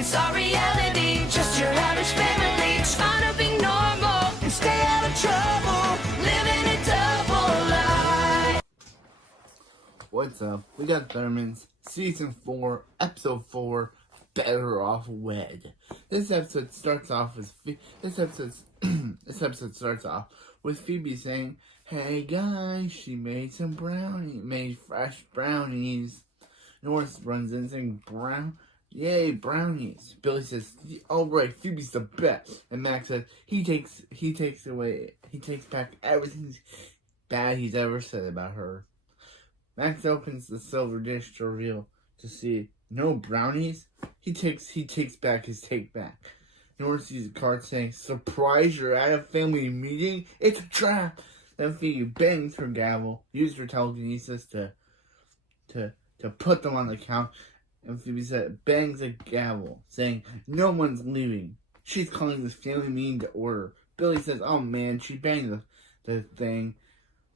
It's our reality, just your average family. Trying to be normal and stay out of trouble. Living a double life. What's up? We got Thurman's Season 4, Episode 4, Better Off Wed. This episode starts off with Phoebe saying, "Hey guys, she made fresh brownies." Norris runs in saying, "Yay, brownies." Billy says, "All right, Phoebe's the best." And Max says he takes back everything bad he's ever said about her. Max opens the silver dish to reveal to see no brownies. He takes back his take back. Norris sees a card saying, "Surprise, you're at a family meeting? It's a trap." Then Phoebe bangs her gavel, uses her telekinesis to put them on the count. And Phoebe bangs a gavel, saying, "No one's leaving." She's calling this family meeting to order. Billy says, "Oh man, she banged the thing.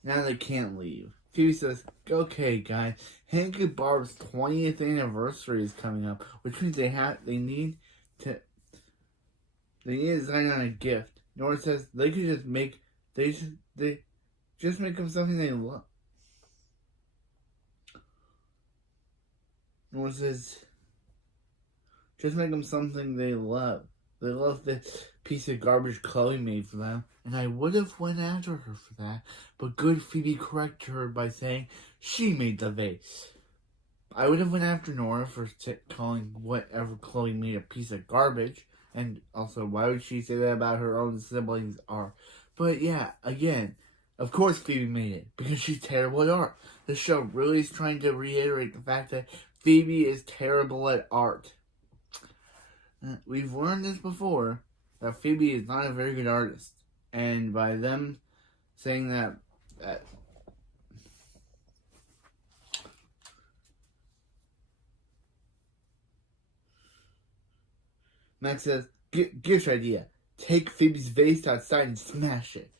Now they can't leave." Phoebe says, "Okay, guys, Hank and Barb's 20th anniversary is coming up, which means they need to design on a gift." Nora says they could just make them something they love. Nora says, "Just make them something they love. They love this piece of garbage Chloe made for them, and I would have went after her for that, but good Phoebe corrected her by saying she made the vase. I would have went after Nora for calling whatever Chloe made a piece of garbage, and also why would she say that about her own siblings are? But yeah, again, of course Phoebe made it, because she's terrible at art. The show really is trying to reiterate the fact that Phoebe is terrible at art. We've learned this before, that Phoebe is not a very good artist. And by them saying that Max says, "Gift idea. Take Phoebe's vase outside and smash it."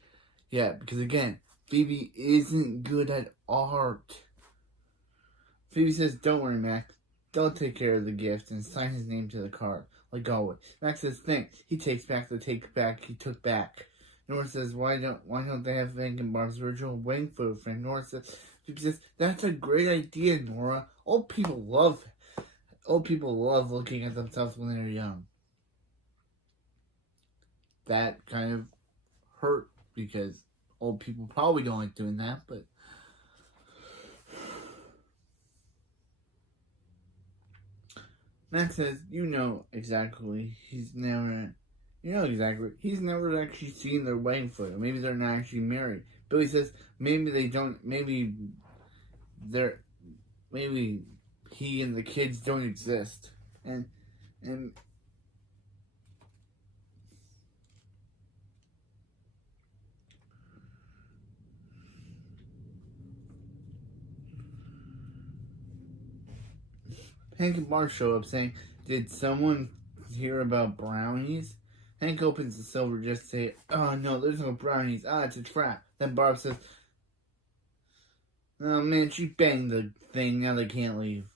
Yeah, because again, Phoebe isn't good at art. Phoebe says, "Don't worry, Max. They'll take care of the gift," and sign his name to the card, like always. Max says, "Thanks." He takes back the take back he took back. Nora says, "Why don't they have Hank and Barb's original wedding photo frame?" Nora says, Phoebe says, "That's a great idea, Nora. Old people love looking at themselves when they're young." That kind of hurt because old people probably don't like doing that, but Max says, "He's never actually seen their wedding photo. Maybe they're not actually married." Billy says, maybe he and the kids don't exist. And Hank and Barb show up saying, "Did someone hear about brownies?" Hank opens the silver just to say, "Oh no, there's no brownies. It's a trap." Then Barb says, "Oh man, she banged the thing. Now they can't leave."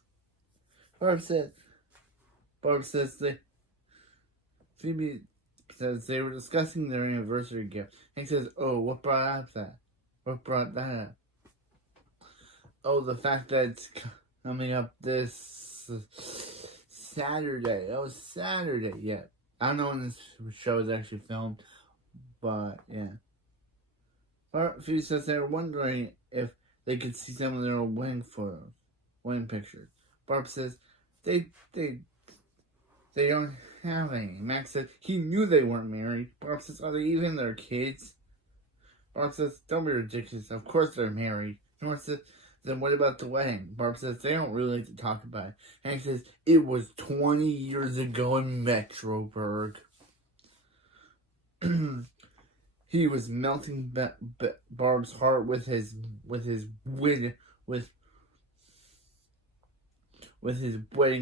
Barb says Phoebe says they were discussing their anniversary gift. Hank says, "Oh, what brought that up?" "Oh, the fact that it's coming up this Saturday." "Oh, Saturday." Yeah. I don't know when this show is actually filmed, but yeah. Phoebe says they were wondering if they could see some of their old wedding pictures. Barb says they don't have any. Max says he knew they weren't married. Barb says, "Are they even their kids?" Barb says, "Don't be ridiculous. Of course they're married." Nora says, "Then what about the wedding?" Barb says they don't really like to talk about it. Hank says it was 20 years ago in Metroburg. He was melting Barb's heart with his wedding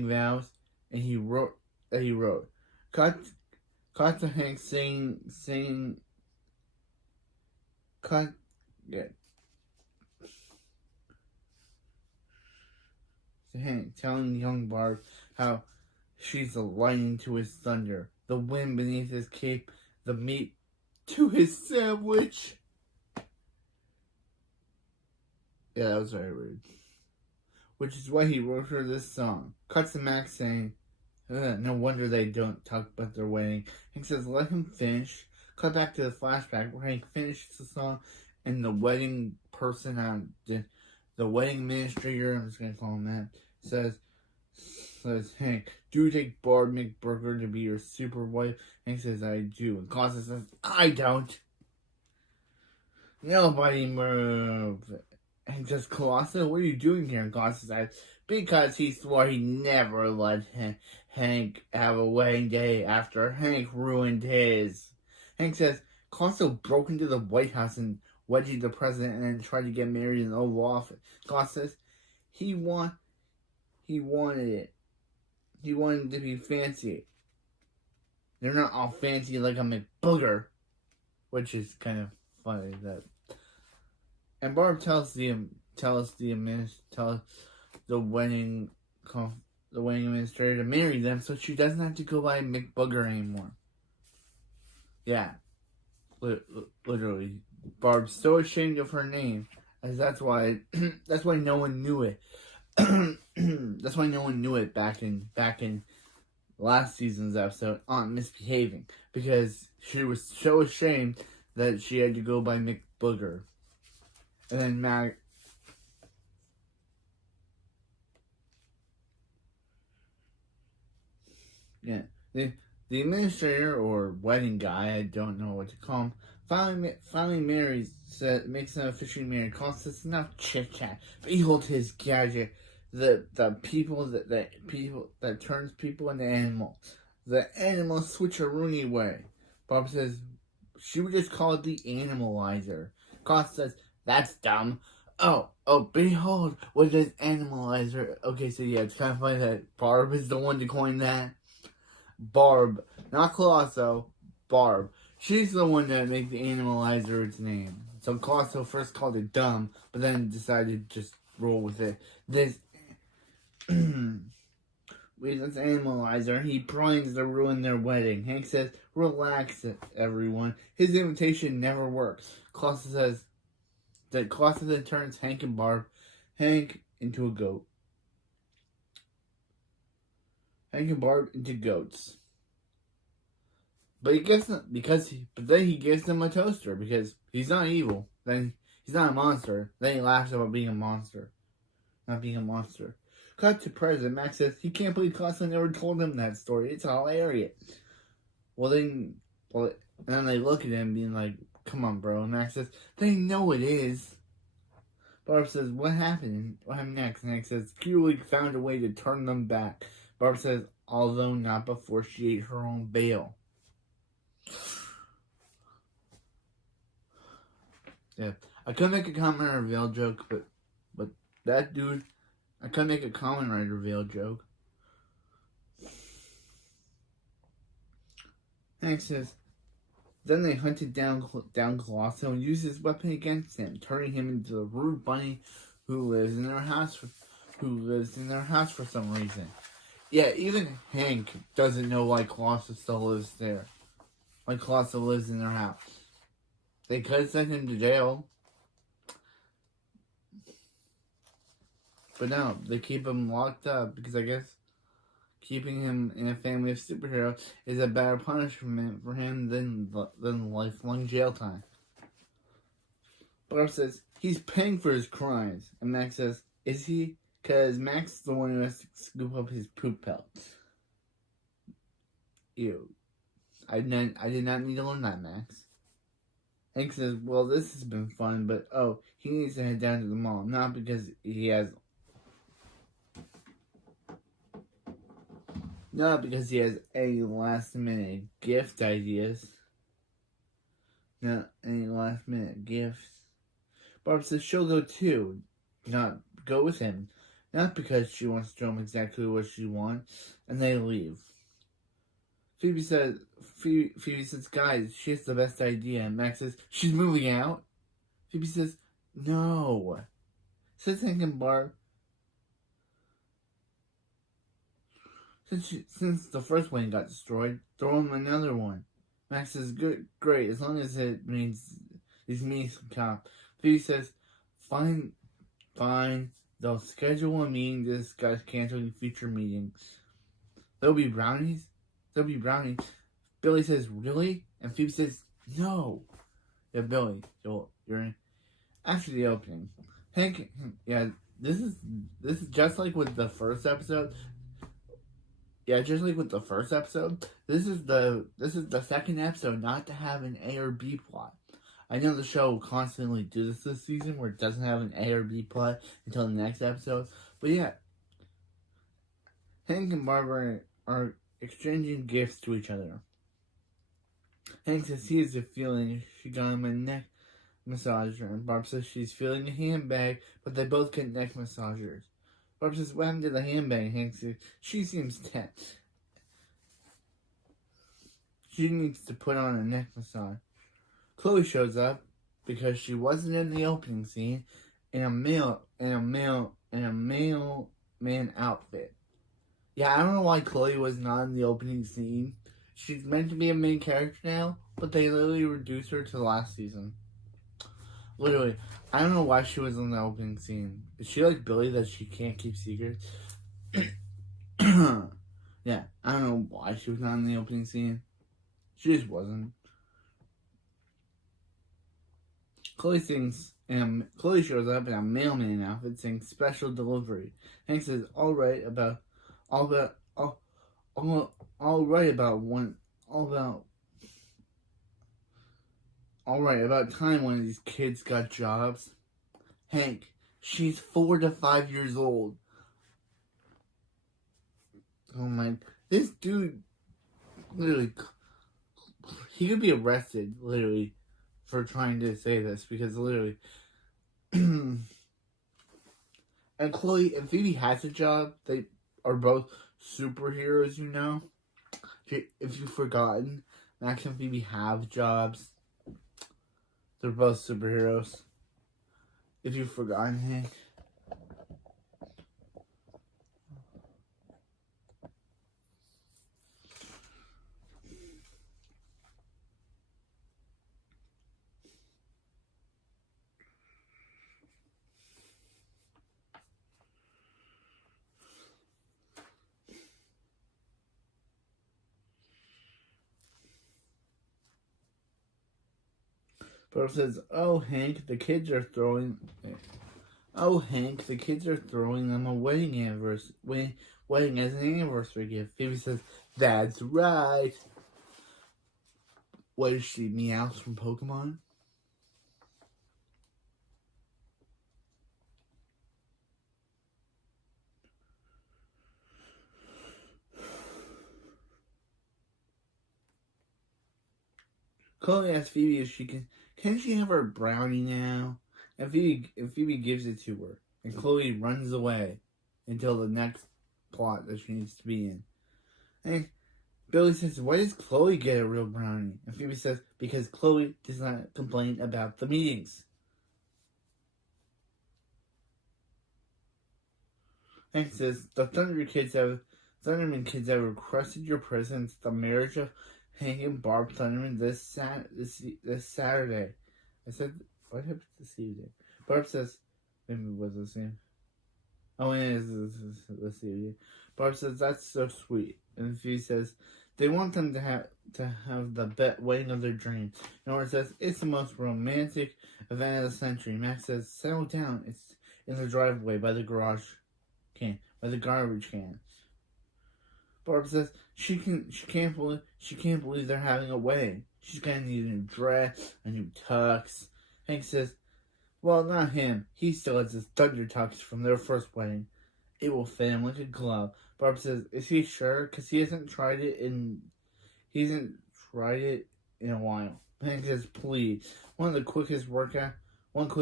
vows, and he wrote. Cut to Hank saying. To Hank telling young Barb how She's the lightning to his thunder, the wind beneath his cape, the meat to his sandwich. Yeah, that was very rude. Which is why he wrote her this song. Cuts to Max saying, no wonder they don't talk about their wedding. Hank says, let him finish. Cut back to the flashback where Hank finishes the song and the wedding person, the wedding administrator, I'm just going to call him that, says, Hank, do you take Barb McBurger to be your super wife? Hank says, I do. And Costa says, I don't. Nobody move. Hank says, Colossus, what are you doing here? And Costa says, because he swore he never let Hank have a wedding day after Hank ruined his. Hank says, Costa broke into the White House and wedged the president and then tried to get married in the Oval Office. Costa says, he wanted it. He wanted to be fancy. They're not all fancy like a McBooger. Which is kind of funny that. And Barb tells the wedding administrator to marry them so she doesn't have to go by McBooger anymore. Yeah. Literally. Barb's so ashamed of her name, as that's why no one knew it. That's why no one knew it back in last season's episode on Misbehaving, because she was so ashamed that she had to go by McBooger. And then the administrator or wedding guy, I don't know what to call him, finally makes them officially married. Calls this enough chit chat. Behold his gadget, the people that turns people into animals. The animal switcheroony way. Bob says she would just call it the animalizer. Cost says that's dumb. Oh, behold what is animalizer. Okay, so yeah, it's kind of funny that Barb is the one to coin that. Barb, not Colosso, Barb. She's the one that made the animalizer its name. So Colosso first called it dumb, but then decided to just roll with it. This animalizer, he plans to ruin their wedding. Hank says, relax, everyone. His invitation never works. Colosso says that Colosso then turns Hank and Barb, Hank into a goat. Hank and Barb into goats. But then he gives them a toaster because he's not evil. Then he's not a monster. Then he laughs about being a monster. Not being a monster. Cut to President. Max says he can't believe Costa never told him that story. It's hilarious. And then they look at him being like, come on, bro. And Max says, they know it is. Barb says, what happened? What happened next? And Max says, Kulik found a way to turn them back. Barb says, although not before she ate her own veal. Yeah, I could make a Kamen Rider veal joke, but that dude, I could make a Kamen Rider veal joke. Hank says, then they hunted down Colossus and used his weapon against him, turning him into the rude bunny who lives in their house for some reason. Yeah, even Hank doesn't know why Colossus still lives there. Why Colossus lives in their house. They could have sent him to jail. But no, they keep him locked up because I guess keeping him in a family of superheroes is a better punishment for him than lifelong jail time. Barb says he's paying for his crimes. And Max says, is he? Because Max is the one who has to scoop up his poop pellets. Ew. I did not need to learn that, Max. Hank says, well, this has been fun, but he needs to head down to the mall. Not because he has any last minute gift ideas. Not any last minute gifts. Barb says she'll go too. Not go with him. Not because she wants to show him exactly what she wants. And they leave. Phoebe says, guys, she has the best idea. And Max says, she's moving out? Phoebe says, no. Says Hank and Barb. Since the first one got destroyed, throw him another one. Max says, good, great, as long as it means these meetings can count. Phoebe says, fine, they'll schedule a meeting to discuss canceling future meetings. There'll be brownies? Billy says, really? And Phoebe says, no. Yeah, Billy, you're in. After the opening, Hank, yeah, this is just like with the first episode. Yeah, just like with the first episode, this is the second episode not to have an A or B plot. I know the show will constantly do this season where it doesn't have an A or B plot until the next episode. But yeah, Hank and Barb are exchanging gifts to each other. Hank says he has a feeling she got him a neck massager, and Barb says she's feeling a handbag, but they both get neck massagers. Barb says, what happened to the handbag? Hank says, she seems tense. She needs to put on a neck massage. Chloe shows up because she wasn't in the opening scene in a mailman outfit. Yeah, I don't know why Chloe was not in the opening scene. She's meant to be a main character now, but they literally reduced her to last season. Literally, I don't know why she was in the opening scene. Is she like Billy that she can't keep secrets? Yeah, I don't know why she was not in the opening scene. She just wasn't. Chloe shows up in a mailman outfit saying special delivery. Hank says, all right about time one of these kids got jobs. Hank, she's 4 to 5 years old. Oh my, this dude, literally, he could be arrested, literally, for trying to say this, because literally, and Chloe and Phoebe has a job. They are both superheroes, you know. If you've forgotten, Max and Phoebe have jobs. They're both superheroes. If you've forgotten, Hank. Barb says, "Oh, Hank, the kids are throwing them a wedding as an anniversary gift." Phoebe says, "That's right." What is she, Meowth from Pokemon? Chloe asks Phoebe if she can she have her brownie now? And Phoebe gives it to her. And Chloe runs away until the next plot that she needs to be in. And Billy says, why does Chloe get a real brownie? And Phoebe says, because Chloe does not complain about the meetings. Hank says, the Thunderman kids have requested your presence at the marriage of Hank and Barb Thunderman this Saturday. I said, what happened to Saturday? Barb says, maybe it was the same. Oh, yeah, it is this Saturday. Barb says, that's so sweet. And Phoebe says, they want them to have the wedding of their dreams. Nora says, it's the most romantic event of the century. Max says, settle down. It's in the driveway by the garbage can. Barb says she can't believe they're having a wedding. She's gonna need a new dress, a new tux. Hank says, well, not him. He still has his thunder tux from their first wedding. It will fit him like a glove. Barb says, is he sure? Because he hasn't tried it in a while. Hank says, please. One quick workout, and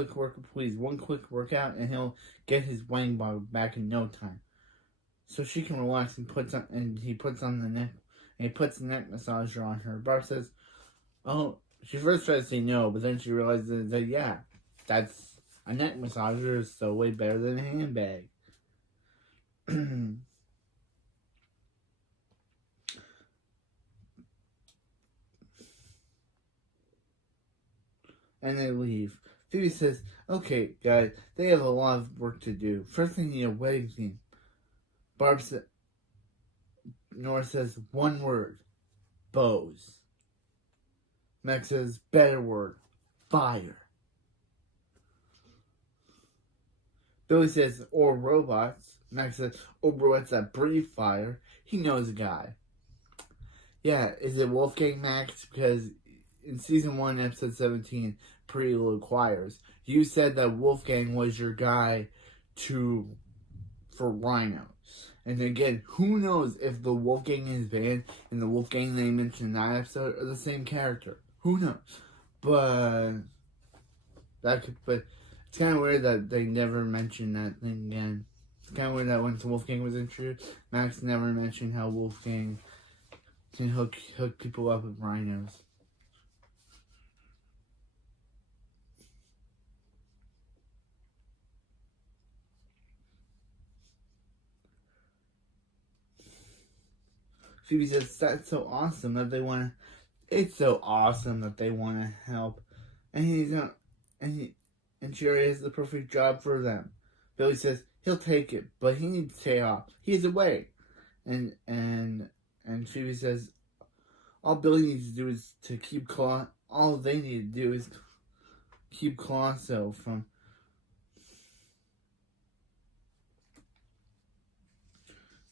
he'll get his wedding body back in no time. So she can relax and he puts the neck massager on her. Barb says, oh, she first tries to say no, but then she realizes that, yeah, that's a neck massager is so way better than a handbag. and they leave. Phoebe says, okay, guys, they have a lot of work to do. First, they need a wedding theme. Nora says, one word, bows. Max says, better word, fire. Billy says, or robots. Max says, or robots that breathe fire. He knows a guy. Yeah, is it Wolfgang Max? Because in season 1, episode 17, Pretty Little Choirs, you said that Wolfgang was your guy for Rhino. And again, who knows if the Wolfgang in his band and the Wolfgang they mentioned in that episode are the same character? Who knows? But it's kind of weird that they never mentioned that thing again. It's kind of weird that once Wolfgang was introduced, Max never mentioned how Wolfgang can hook people up with rhinos. Phoebe says that's so awesome that they want to. It's so awesome that they want to help, and she already has the perfect job for them. Billy says he'll take it, but he needs to stay off. He's away, and Phoebe says all Billy needs to do is to keep all they need to do is keep Colossso from.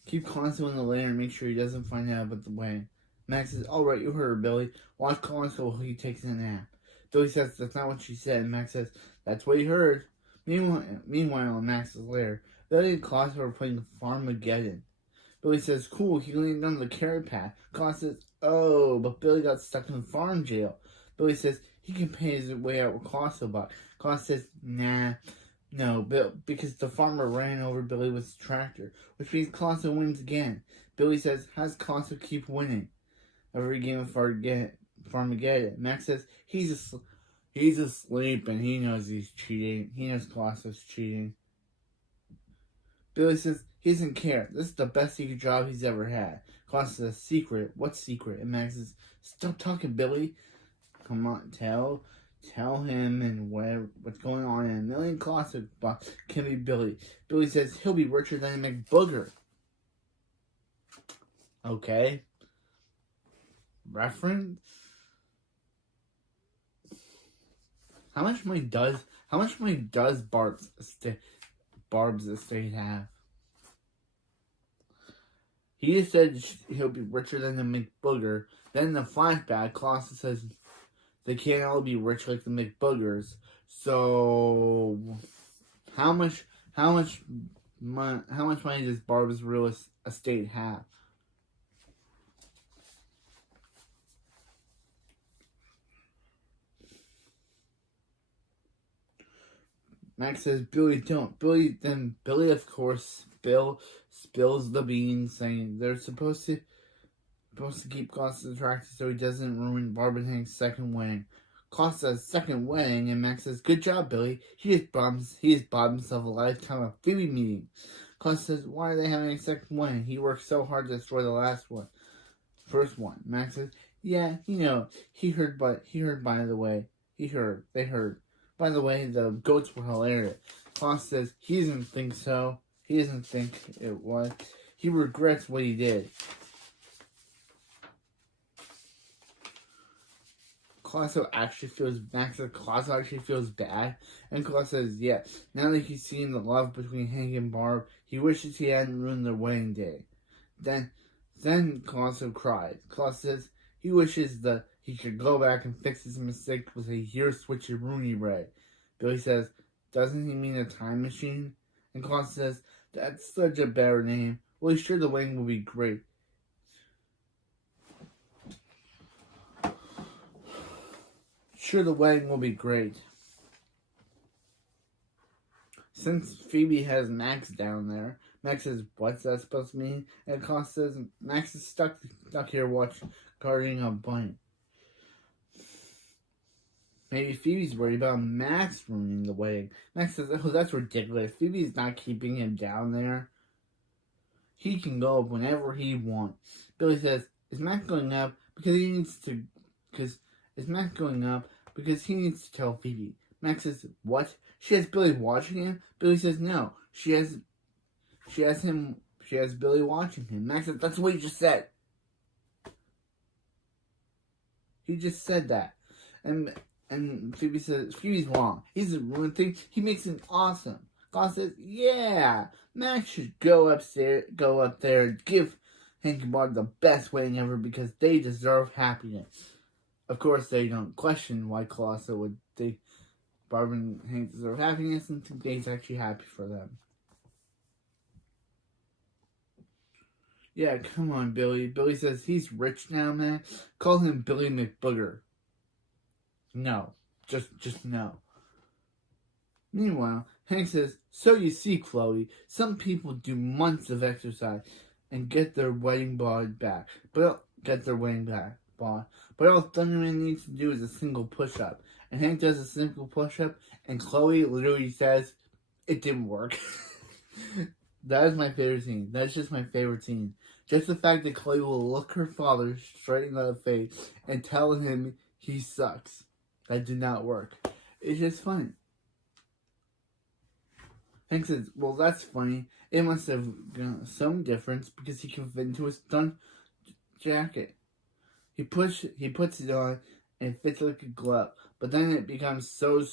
Keep Colossso in the lair and make sure he doesn't find out about the way. Max says, alright, you heard her, Billy. Watch Colossso while he takes a nap. Billy says, that's not what she said. And Max says, that's what he heard. Meanwhile, in Max's lair, Billy and Colossso are playing Farmageddon. Billy says, cool, he landed on the carrot path. Colossso says, oh, but Billy got stuck in farm jail. Billy says, he can pay his way out with Colossso, but Colossso says, nah. No, because the farmer ran over Billy with his tractor, which means Colossso wins again. Billy says, how does Colossso keep winning every game of Farmageddon? Max says, he's asleep and he knows he's cheating. He knows Colosso's cheating. Billy says, he doesn't care. This is the best secret job he's ever had. Colosso says, secret? What secret? And Max says, stop talking, Billy. Come on, tell him and what's going on in a million Colossus box can be Billy. Billy says he'll be richer than a McBooger. Okay. Reference? How much money does Barb's estate have? He just said he'll be richer than the McBooger. Then in the flashback, Colossus says they can't all be rich like the McBoogers. So, how much money does Barb's real estate have? Max says, Billy, don't. Billy, of course, spills the beans, saying they're supposed to keep Colossus attracted so he doesn't ruin Barb and Hank's second wedding. Colossus says second wedding, and Max says, good job, Billy. He just bought himself a lifetime of Phoebe meeting. Colossus says, why are they having a second wedding? He worked so hard to destroy the first one. Max says, yeah, he heard, by the way. They heard. By the way, the goats were hilarious. Colossus says, he doesn't think so. He doesn't think it was. He regrets what he did. Colossus actually feels bad, and Colossus says, yeah, now that he's seen the love between Hank and Barb, he wishes he hadn't ruined their wedding day. Then Colossus cries. Colossus says he wishes that he could go back and fix his mistake with a year switcheroonie ray. Billy says, doesn't he mean a time machine? And Colossus says, that's such a better name. Well, sure, the wedding will be great. Sure, the wedding will be great. Since Phoebe has Max down there, Max says, what's that supposed to mean? And Colossus says, Max is stuck here guarding a bunny. Maybe Phoebe's worried about Max ruining the wedding. Max says, oh, that's ridiculous. Phoebe's not keeping him down there. He can go whenever he wants. Billy says, is Max going up because because he needs to tell Phoebe. Max says, what? She has Billy watching him? Billy says, no. She has Billy watching him. Max says, that's what he just said. He just said that. And Phoebe says, Phoebe's wrong. He's a ruined thing. He makes him awesome. God says, yeah, Max should go up there and give Hank and Barb the best wedding ever because they deserve happiness. Of course, they don't question why Colosso would think Barb and Hank deserve happiness and think he's actually happy for them. Yeah, come on, Billy. Billy says he's rich now, man. Call him Billy McBooger. No. Just no. Meanwhile, Hank says, so you see, Chloe, some people do months of exercise and get their wedding bond back. But all Thunderman needs to do is a single push-up. And Hank does a single push-up, and Chloe literally says, it didn't work. That is my favorite scene. That's just my favorite scene. Just the fact that Chloe will look her father straight in the face and tell him he sucks. That did not work. It's just funny. Hank says, well, that's funny. It must have been some difference because he can fit into his stunt jacket. He puts it on and it fits like a glove. But then it becomes so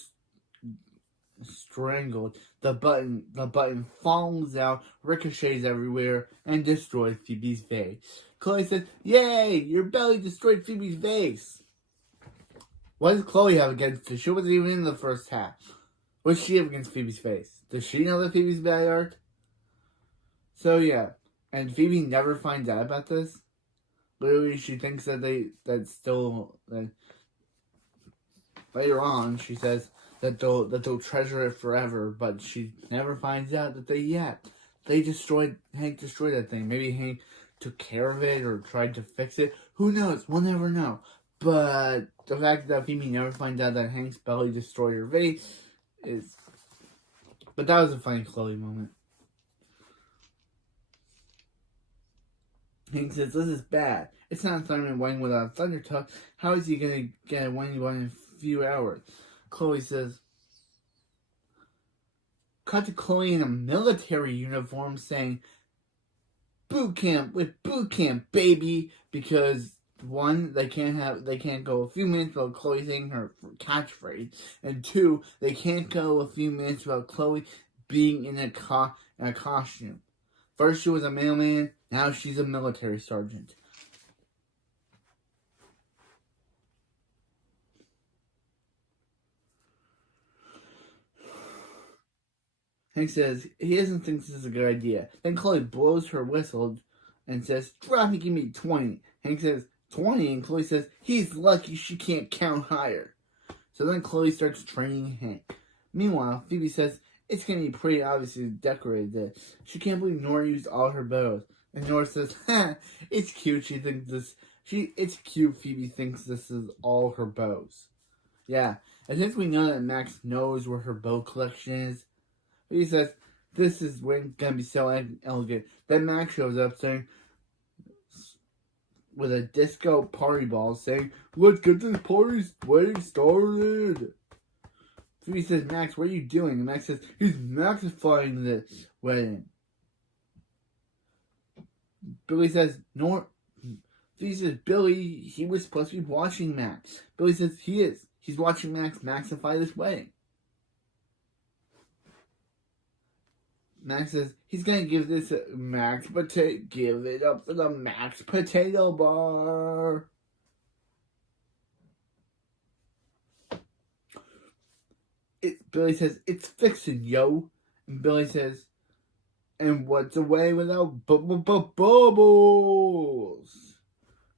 strangled. The button falls out, ricochets everywhere, and destroys Phoebe's vase. Chloe says, yay, your belly destroyed Phoebe's vase. What does Chloe have against it? She wasn't even in the first half. What does she have against Phoebe's face? Does she know that Phoebe's bad art? So yeah, and Phoebe never finds out about this. Literally, she thinks that later on she says that they'll treasure it forever, but she never finds out that Hank destroyed that thing. Maybe Hank took care of it or tried to fix it. Who knows? We'll never know. But the fact that Phoebe never finds out that Hank's belly destroyed her vase is... But that was a funny Chloe moment. Hank says, this is bad. It's not Thunderman winning without a thunder tuck. How is he going to get a winning one in a few hours? Chloe says, cut to Chloe in a military uniform saying, boot camp, baby, because one, they can't go a few minutes without Chloe saying her catchphrase, and two, they can't go a few minutes without Chloe being in a costume. First she was a mailman, now she's a military sergeant. Hank says he doesn't think this is a good idea. Then Chloe blows her whistle and says, drop me, give me 20. Hank says, 20? And Chloe says, he's lucky she can't count higher. So then Chloe starts training Hank. Meanwhile, Phoebe says, it's going to be pretty obvious to decorate it. She can't believe Nora used all her bows. And Nora says, it's cute it's cute Phoebe thinks this is all her bows. Yeah, and since we know that Max knows where her bow collection is, he says, this is going to be so elegant. Then Max shows up saying, with a disco party ball saying, let's get this wedding started. Phoebe says, Max, what are you doing? And Max says, he's maxifying this wedding. Billy says, Phoebe says, Billy, he was supposed to be watching Max. Billy says, he is. He's watching Max maxify this wedding. Max says, he's going to give this Max potato, give it up for the Max potato bar. Billy says, it's fixing, yo. And Billy says, and what's a way without bubbles?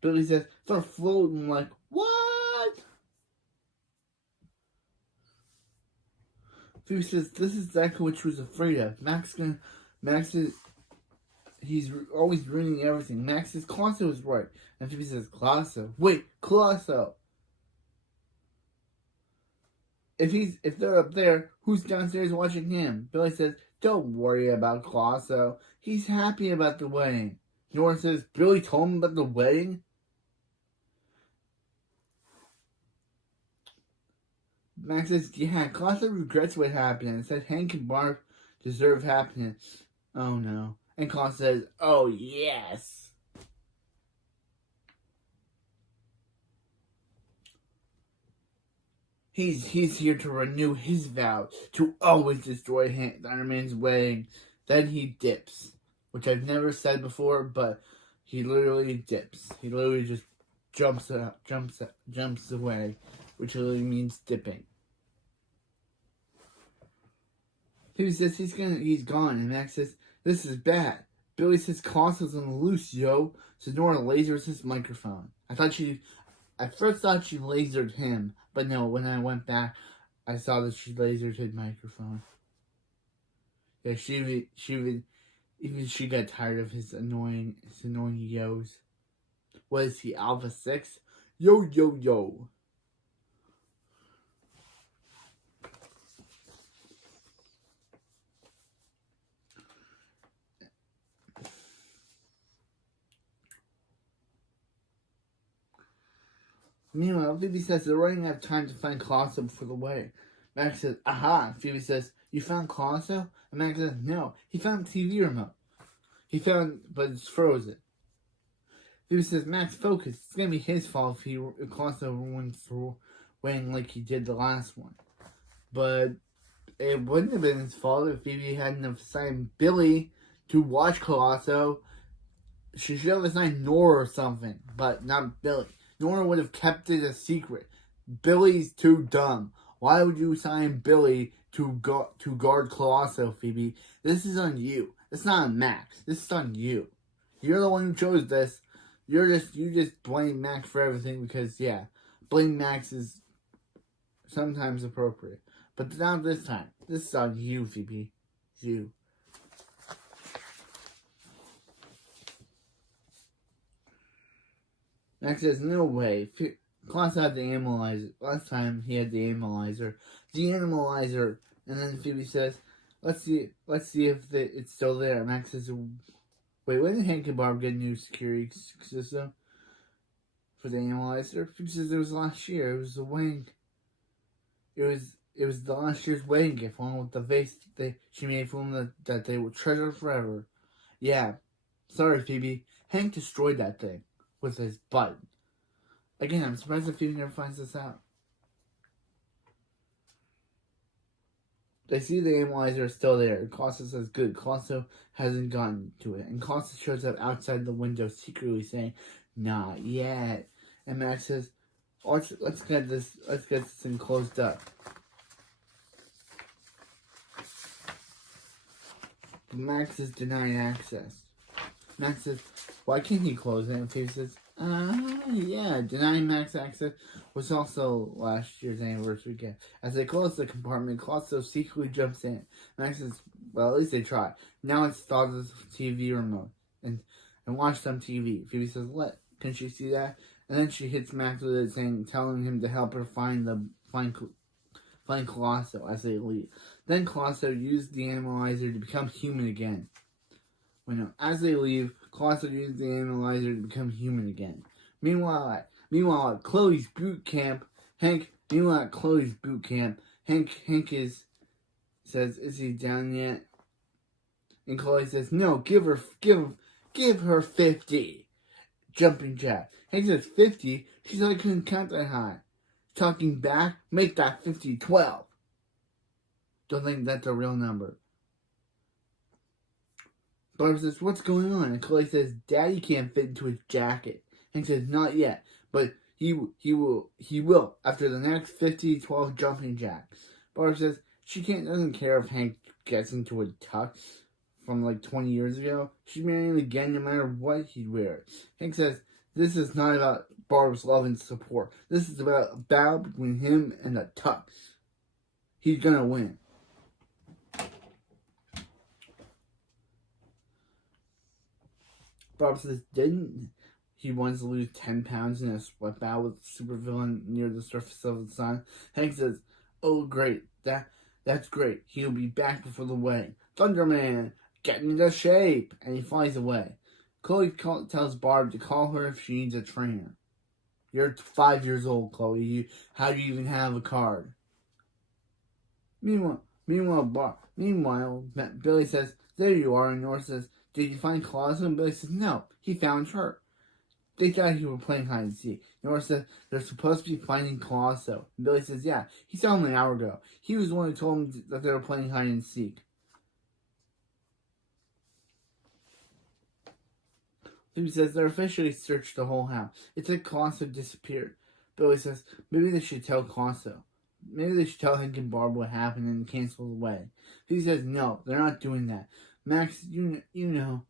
Billy says, they're floating like, what? Phoebe says, this is exactly what she was afraid of. Max is, he's always ruining everything. Max says, Colosso is right. And Phoebe says, Colosso? Wait, Colosso. If they're up there, who's downstairs watching him? Billy says, don't worry about Colosso. He's happy about the wedding. Nora says, Billy told him about the wedding? Max says, yeah, Colossus regrets what happened and said Hank and Barb deserve happiness. Oh no. And Colossus says, oh yes. He's here to renew his vow to always destroy Iron Man's wedding. Then he dips. Which I've never said before, but he literally dips. He literally just jumps away, which literally means dipping. Phoebe says he's gone, and Max says, this is bad. Billy says Colossus on the loose, yo. So Nora lasers his microphone. I first thought she lasered him, but no, when I went back, I saw that she lasered his microphone. Yeah, even she got tired of his annoying yos. What is he, Alpha 6? Yo, yo, yo. Meanwhile, Phoebe says they're running out of time to find Colosso before the wedding. Max says, aha. Phoebe says, you found Colosso? And Max says, no. He found the TV remote. But it's frozen. Phoebe says, Max, focus. It's going to be his fault if Colosso went through wedding like he did the last one. But it wouldn't have been his fault if Phoebe hadn't assigned Billy to watch Colosso. She should have assigned Nora or something, but not Billy. Nora would have kept it a secret. Billy's too dumb. Why would you assign Billy to guard Colosso, Phoebe? This is on you. It's not on Max. This is on you. You're the one who chose this. You just blame Max for everything because, yeah, blame Max is sometimes appropriate. But not this time. This is on you, Phoebe. You. Max says, no way. Colosso had the analyzer. Last time he had the analyzer. The analyzer. And then Phoebe says, let's see if it's still there. Max says, wait, when did Hank and Barb get a new security system for the analyzer? Phoebe says it was last year. It was the wedding. It was the last year's wedding gift, along with the vase she made for him that they would treasure forever. Yeah. Sorry, Phoebe. Hank destroyed that thing with his butt. Again, I'm surprised if Phoebe never finds this out. They see the analyzer is still there. Colossus says, good. Colosso hasn't gotten to it. And Colossus shows up outside the window secretly saying, not yet. And Max says, let's get this thing closed up. But Max is denying access. Max says, why can't he close it? And Phoebe says, yeah, denying Max access was also last year's anniversary gift. As they close the compartment, Colosso secretly jumps in. Max says, well, at least they tried. Now it's father's TV remote. And watch some TV. Phoebe says, can she see that? And then she hits Max with it, telling him to help her find Colosso as they leave. Then Colosso used the analyzer to become human again. As they leave, Colosso uses the analyzer to become human again. Meanwhile, at Chloe's boot camp, Hank says, is he down yet? And Chloe says, no, give her 50. Jumping jack. Hank says, 50? She said I couldn't count that high. Talking back, make that 50 12. Don't think that's a real number. Barb says, what's going on? And Chloe says, Daddy can't fit into his jacket. Hank says, not yet, but he will after the next 50-12 jumping jack. Barb says, she doesn't care if Hank gets into a tux from like 20 years ago. She'd marry him again no matter what he'd wear. Hank says, this is not about Barb's love and support. This is about a battle between him and a tux. He's gonna win. Barb says, didn't he once lose 10 pounds in a sweat battle with a supervillain near the surface of the sun? Hank says, oh great, that's great. He'll be back before the wedding. Thunderman, get into shape. And he flies away. Chloe tells Barb to call her if she needs a trainer. You're 5 years old, Chloe. How do you even have a card? Meanwhile, Billy says, "There you are," and Nora says, "Did you find Colossus?" And Billy says, "No, he found her." They thought you were playing hide and seek. Nora says, "They're supposed to be finding Colosso." And Billy says, "Yeah, he saw him an hour ago. He was the one who told him that they were playing hide and seek." Phoebe says, "They're officially searched the whole house. It's like Colosso disappeared." Billy says, "Maybe they should tell Colosso. Maybe they should tell Hank and Barb what happened and cancel the wedding." Phoebe says, "No, they're not doing that. Max, you know,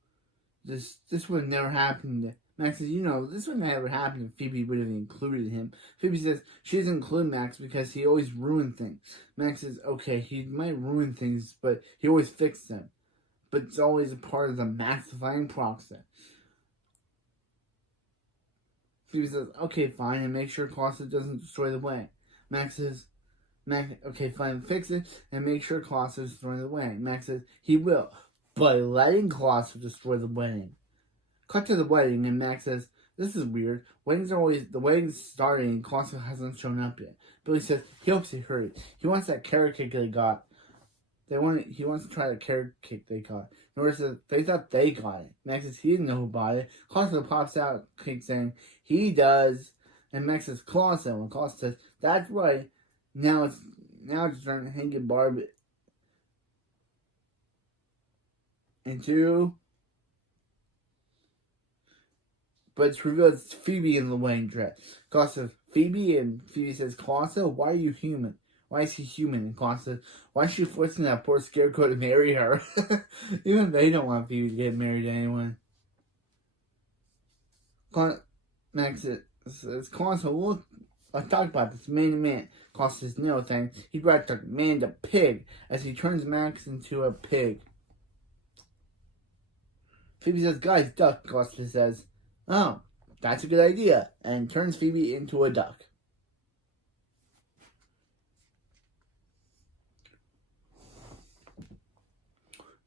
this would have never happened." Max says, "This would never happen if Phoebe would have included him." Phoebe says she doesn't include Max because he always ruined things. Max says, "Okay, he might ruin things, but he always fixed them. But it's always a part of the Maxifying process." Phoebe says, "Okay, fine, and make sure Colossus doesn't destroy the wedding." Max says, "Okay, fine, fix it, and make sure Colossus destroys the wedding." Max says, "He will, by letting Colossus destroy the wedding." Cut to the wedding, and Max says, "This is weird. The wedding's starting, and Colossus hasn't shown up yet." Billy says he hopes he hurries. He wants that carrot cake they got. He wants to try the carrot cake they got. Nora says they thought they got it. Max says he didn't know who bought it. Colossus pops out cake saying he does, and Max says Colossus, and Colossus says that's right. Now it's trying to Hank and Barb into. But it's revealed it's Phoebe in the wedding dress. Colossus says, "Phoebe," and Phoebe says, "Colossus, why are you human? Why is he human?" And Colossus says, "Why is she forcing that poor scarecrow to marry her?" Even they don't want Phoebe to get married to anyone. Max says, "Colossus, look, I talked about this man to man." Colossus says, "No, thanks. He'd rather talk man to pig," as he turns Max into a pig. Phoebe says, "Guys, duck," Colossus says. "Oh, that's a good idea," and turns Phoebe into a duck.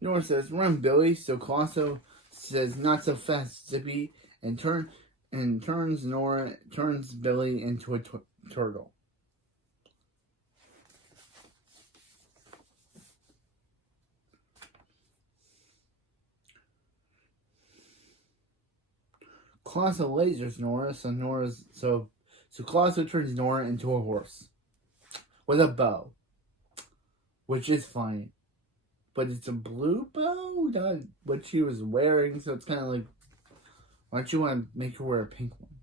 Nora says, "Run, Billy." So Colossus says, "Not so fast, Zippy," and turns Billy into a turtle. Colossus lasers Nora, so Colossus turns Nora into a horse with a bow, which is funny, but it's a blue bow, not what she was wearing. So it's kind of like, why don't you want to make her wear a pink one?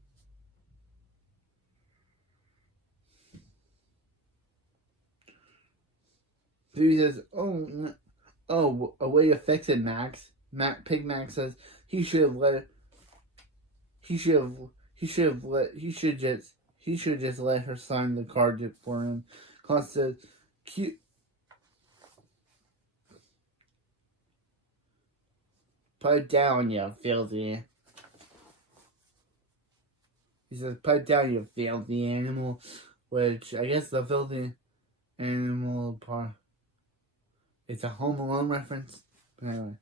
Phoebe says, "Oh, a way to fix it, Max." Pig Max says he should have let. He should just let her sign the card for him. Colossus says, "Cute." "Put it down, you filthy." He says, "Put it down, you filthy animal," which I guess the filthy animal part. It's a Home Alone reference. But anyway,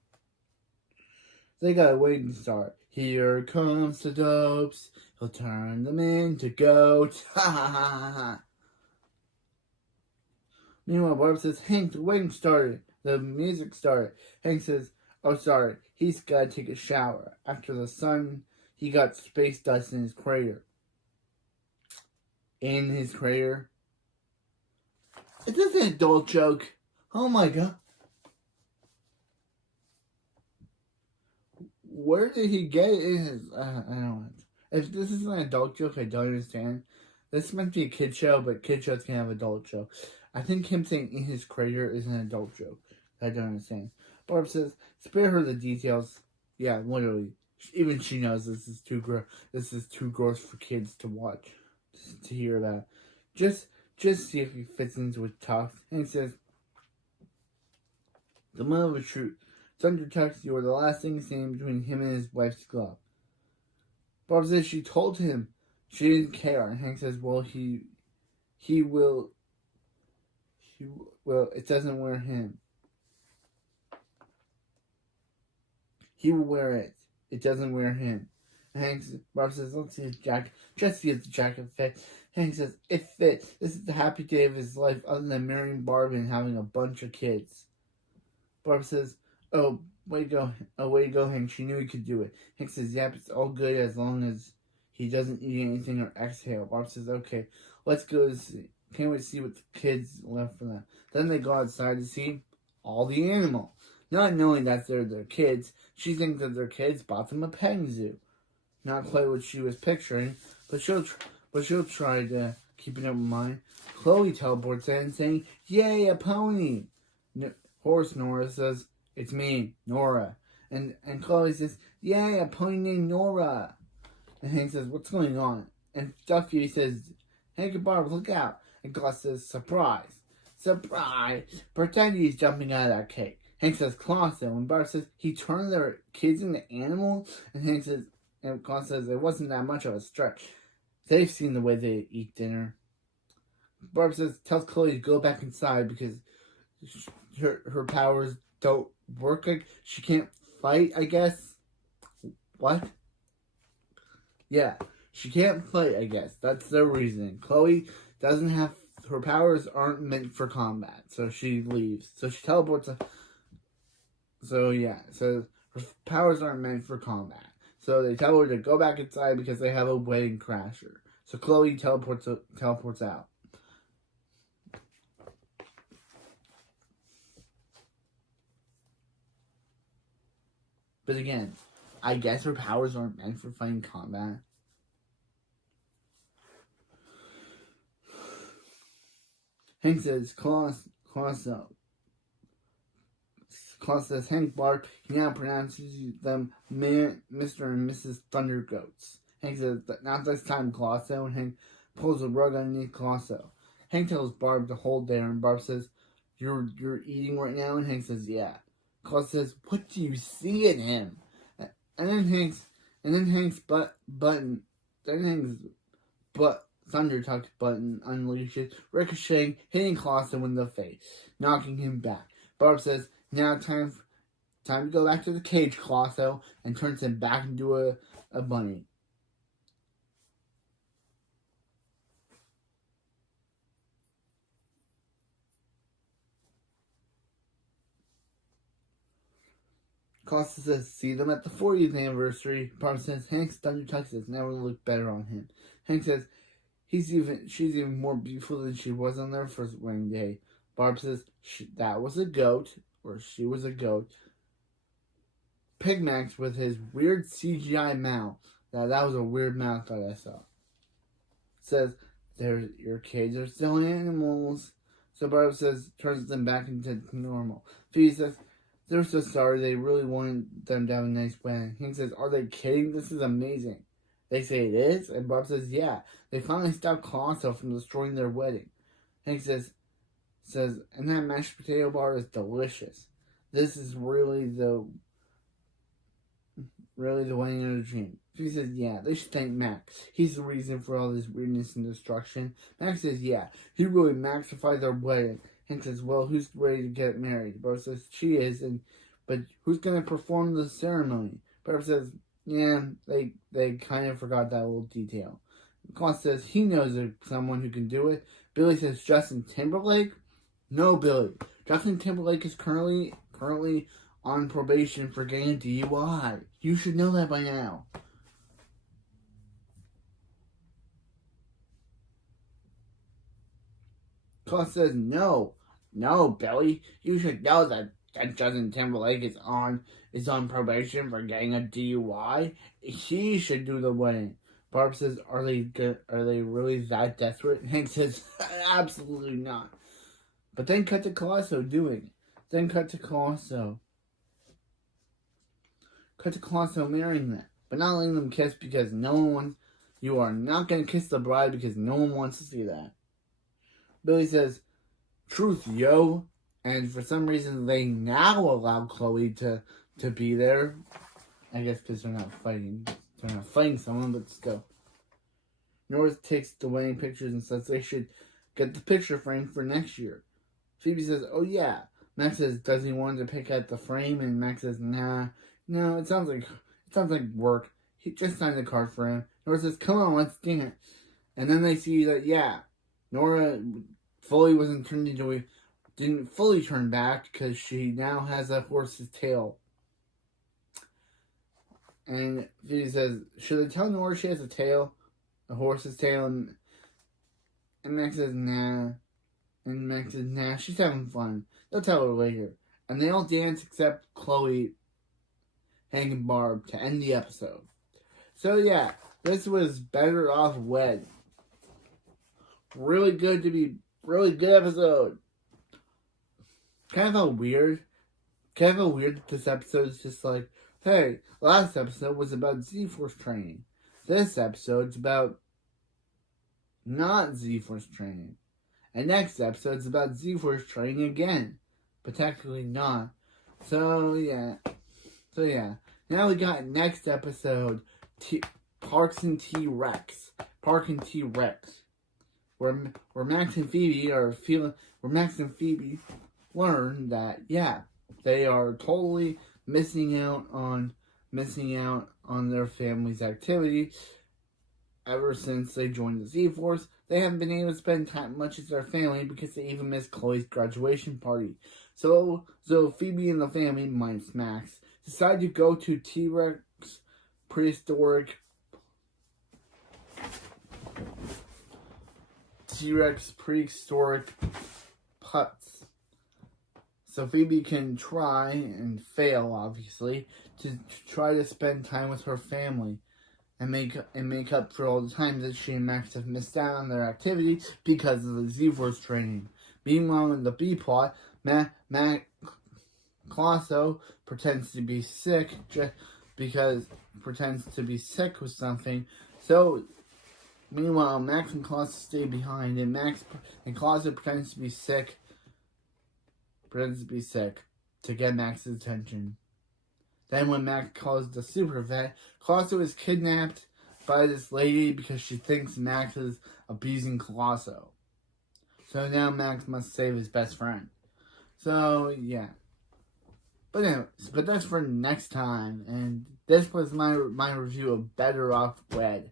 they gotta wait and start. "Here comes the dopes. He'll turn them into goats." Ha ha ha ha. Meanwhile, Barb says, "Hank, the wedding started. The music started." Hank says, "Oh, sorry. He's gotta take a shower. After the sun, he got space dust in his crater." In his crater? Is this an adult joke? Oh my god. Where did he get it in his... I don't know. If this is an adult joke, I don't understand. This might be a kid show, but kid shows can have adult jokes. I think him saying "in his crater" is an adult joke. I don't understand. Barb says, "Spare her the details." Yeah, literally. Even she knows this is too gross. This is too gross for kids to watch, to hear about. Just see if he fits into with Tux. And he says, "The mother was true. Thunder Tux, you were the last thing seen between him and his wife's glove." Barb says she told him she didn't care. And Hank says, "Well, he will. It doesn't wear him. He will wear it. It doesn't wear him." Barb says, let's see his jacket. Just see if the jacket fit. Hank says, it fits. This is the happy day of his life other than marrying Barb and having a bunch of kids. Barb says, oh, way to go, Hank. She knew he could do it. Hank says, yep, it's all good as long as he doesn't eat anything or exhale. Barb says, okay, let's go see. Can't wait to see what the kids left for them. Then they go outside to see all the animals. Not knowing that they're their kids, she thinks that their kids bought them a petting zoo. Not quite what she was picturing, but she'll try to keep an open mind. Chloe teleports in, saying, "Yay, a pony!" Horse Nora says, "It's me, Nora." And Chloe says, "Yay, a pony named Nora." And Hank says, "What's going on?" And Duffy says, "Hank and Barb, look out." And Klaus says, "Surprise. Surprise." Pretend he's jumping out of that cake. Hank says, "Klaus," and Barb says, "He turned their kids into animals." And Hank says, and Klaus says, "It wasn't that much of a stretch. They've seen the way they eat dinner." Barb says, tells Chloe to go back inside because her powers don't work. Like, she can't fight, I guess. What? Yeah, she can't fight, I guess. That's their reasoning. Chloe doesn't have, her powers aren't meant for combat, so she leaves. So she teleports. So her powers aren't meant for combat. So they tell her to go back inside because they have a wedding crasher. So Chloe teleports out. But again, I guess her powers aren't meant for fighting combat. Hank says, Klaus says, Hank Barb, he now pronounces them Mr. and Mrs. Thundergoats. Hank says, not this time, Colosso, and Hank pulls a rug underneath Colosso. Hank tells Barb to hold there, and Barb says, You're eating right now? And Hank says, yeah. Colosso says, what do you see in him? And then Hank's Thunder Tuck's button unleashes, ricocheting, hitting Colosso in the face, knocking him back. Barb says, now time to go back to the cage, Colosso, and turns him back into a bunny. Colosso says, see them at the 40th anniversary. Barb says, Hank's Thunder Tuck has never looked better on him. Hank says, she's even more beautiful than she was on their first wedding day. Barb says, that was a goat, or she was a goat. Pigmax with his weird CGI mouth. That was a weird mouth that I saw. Says, your kids are still animals. So Barb says, turns them back into normal. Phoebe says, they're so sorry, they really wanted them to have a nice wedding. Hank says, are they kidding? This is amazing. They say it is, and Barb says, yeah. They finally stopped Colosso from destroying their wedding. Hank says, and that mashed potato bar is delicious. This is really the wedding of a dream. She says, yeah, they should thank Max. He's the reason for all this weirdness and destruction. Max says, yeah, he really maxified their wedding. Hank says, well, who's ready to get married? Barb says, she is, but who's going to perform the ceremony? Barb says, yeah, they kind of forgot that little detail. Klaus says, he knows someone who can do it. Billy says, Justin Timberlake? No, Billy. Justin Timberlake is currently on probation for getting a DUI. You should know that by now. Klaus says, no, Billy. You should know that Justin Timberlake is on probation for getting a DUI. He should do the wedding. Barb says, are they really that desperate? Hank says, absolutely not. But then cut to Colosso doing it. Then cut to Colosso marrying them. But not letting them kiss because you are not going to kiss the bride because no one wants to see that. Billy says, truth, yo. And for some reason, they now allow Chloe to be there. I guess because they're not fighting. They're not fighting someone, but still. North takes the wedding pictures and says they should get the picture frame for next year. Phoebe says, oh yeah. Max says, does he want to pick out the frame? And Max says, nah. No, it sounds like work. he just signed the card for him. Nora says, come on, let's dance. And then they see that, yeah, Nora fully didn't fully turn back because she now has a horse's tail. And Phoebe says, should I tell Nora she has a tail? A horse's tail? And Max says, nah. And Max says, nah, she's having fun. They'll tell her later. And they all dance except Chloe, Hank and Barb to end the episode. So yeah, this was Better Off Wed. Really good episode. Kind of weird that this episode is just like, hey, last episode was about Z-Force training. This episode's about not Z-Force training. And next episode's about Z-Force training again. But technically not. So yeah. Now we got next episode, Parks and T-Rex. Park and T-Rex. Where Max and Phoebe learn that, yeah, they are totally missing out on their family's activity. Ever since they joined the Z-Force, they haven't been able to spend time much with their family because they even missed Chloe's graduation party. So Phoebe and the family, minus Max, decide to go to T-Rex prehistoric putts. So Phoebe can try and fail, obviously, to try to spend time with her family and make up for all the time that she and Max have missed out on their activity because of the Z-Force training. Meanwhile, in the B plot, Colosso pretends to be sick with something. So meanwhile, Max and Colosso stay behind, and Colosso pretends to be sick to get Max's attention. Then when Max calls the super vet, Colosso is kidnapped by this lady because she thinks Max is abusing Colosso. So now Max must save his best friend. So yeah. But anyways, that's for next time. And this was my review of Better Off Wed.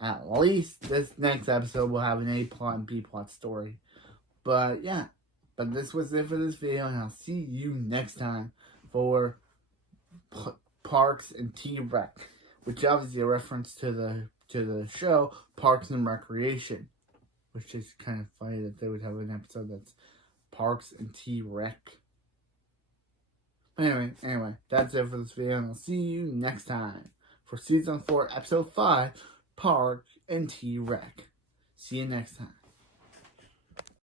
At least this next episode will have an A plot and B plot story. But yeah. But this was it for this video, and I'll see you next time for Parks and T-Rex, which is obviously a reference to the show Parks and Recreation, which is kind of funny that they would have an episode that's Parks and T-Rex. Anyway, that's it for this video, and I'll see you next time for Season 4, Episode 5, Park and T-Rex. See you next time.